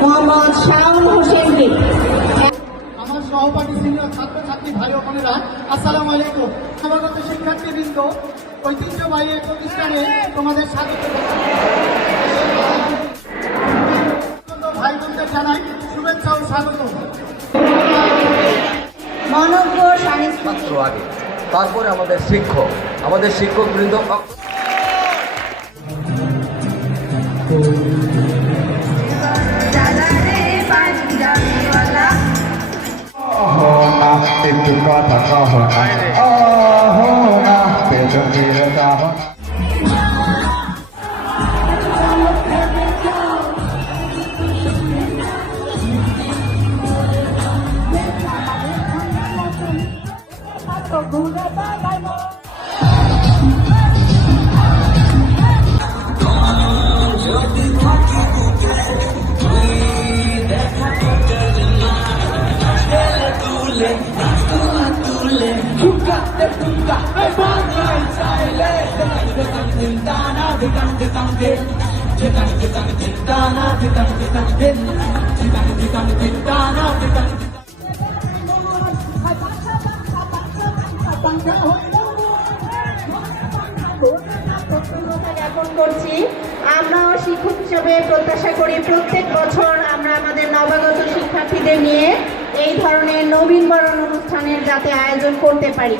মোহাম্মদ শাওন হোসেনকে। আমার সহপাঠী সিনিয়র ছাত্রছাত্রী ভাই ও বোনেরা, আসসালামু আলাইকুম। সমাগত শিক্ষার্থীবৃন্দ, ঐতিহ্যবাহী এই প্রতিষ্ঠানে তোমাদের স্বাগত। ভাই বোনদের জানাই শুভেচ্ছা ও স্বাগত। মনজ্ঞ সাংস্কৃতিক ছাত্র আগে, তারপরে আমাদের শিক্ষকবৃন্দ। একটু কথা কহ না পেছনের কাহ জ্ঞাপন করছি। আমরাও শিক্ষক হিসেবে প্রত্যাশা করি প্রত্যেক বছর আমরা আমাদের নবাগত শিক্ষার্থীদের নিয়ে এই ধরনের নবীনবরণ অনুষ্ঠানের যাতে আয়োজন করতে পারি।